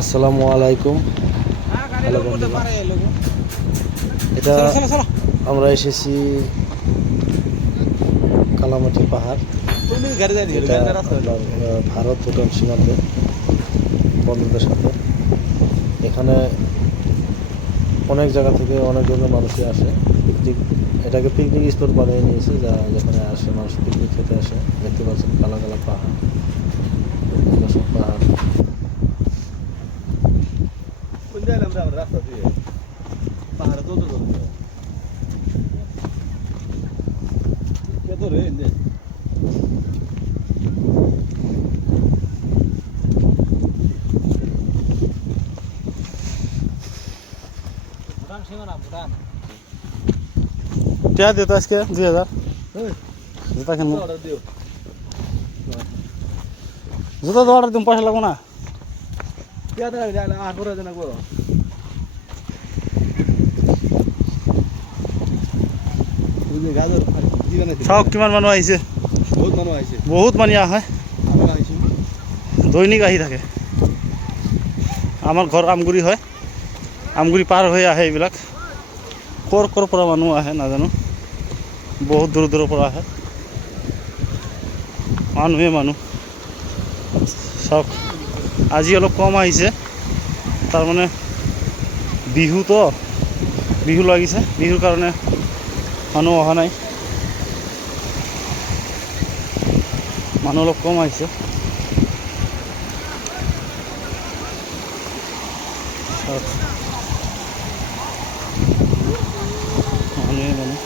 আসসালামু আলাইকুম। এটা আমরা এসেছি কালামাটি পাহাড়। ভারত ভুটান সীমান্তে বন্ধুদের সাথে। এখানে অনেক জায়গা থেকে অনেক ধরনের মানুষই আসে। পিকনিক এটাকে পিকনিক স্পট বানিয়ে নিয়েছে যা যেখানে আসে মানুষ পিকনিক খেতে আসে। দেখতে পাচ্ছেন কালা কালা পাহাড়। क्या देता इसके दुई हजार জুতা কিনবো জুতা তো অর্ডার দিম পয়সা লাগবো না চাওক কিমান মানুহ আহিছে। বহুত মানুহ আহে। দৈনিক আহি থাকে। আমাৰ ঘৰ আমগুৰি হয়। আমগুৰি পাৰ হৈ আহে এইবিলাক। ক'ৰ ক'ৰ পৰা মানুহ আহে নাজানো। বহুত দূৰ দূৰৰ পৰা আহে। মানুহে মানুহ। চাওক আজি অলপ কম আহিছে। তাৰমানে বিহুতো বিহু লাগিছে। বিহুৰ কাৰণে মানুহ অহা নাই। মানুহ অলপ কম আহিছে। মানুহে মানুহ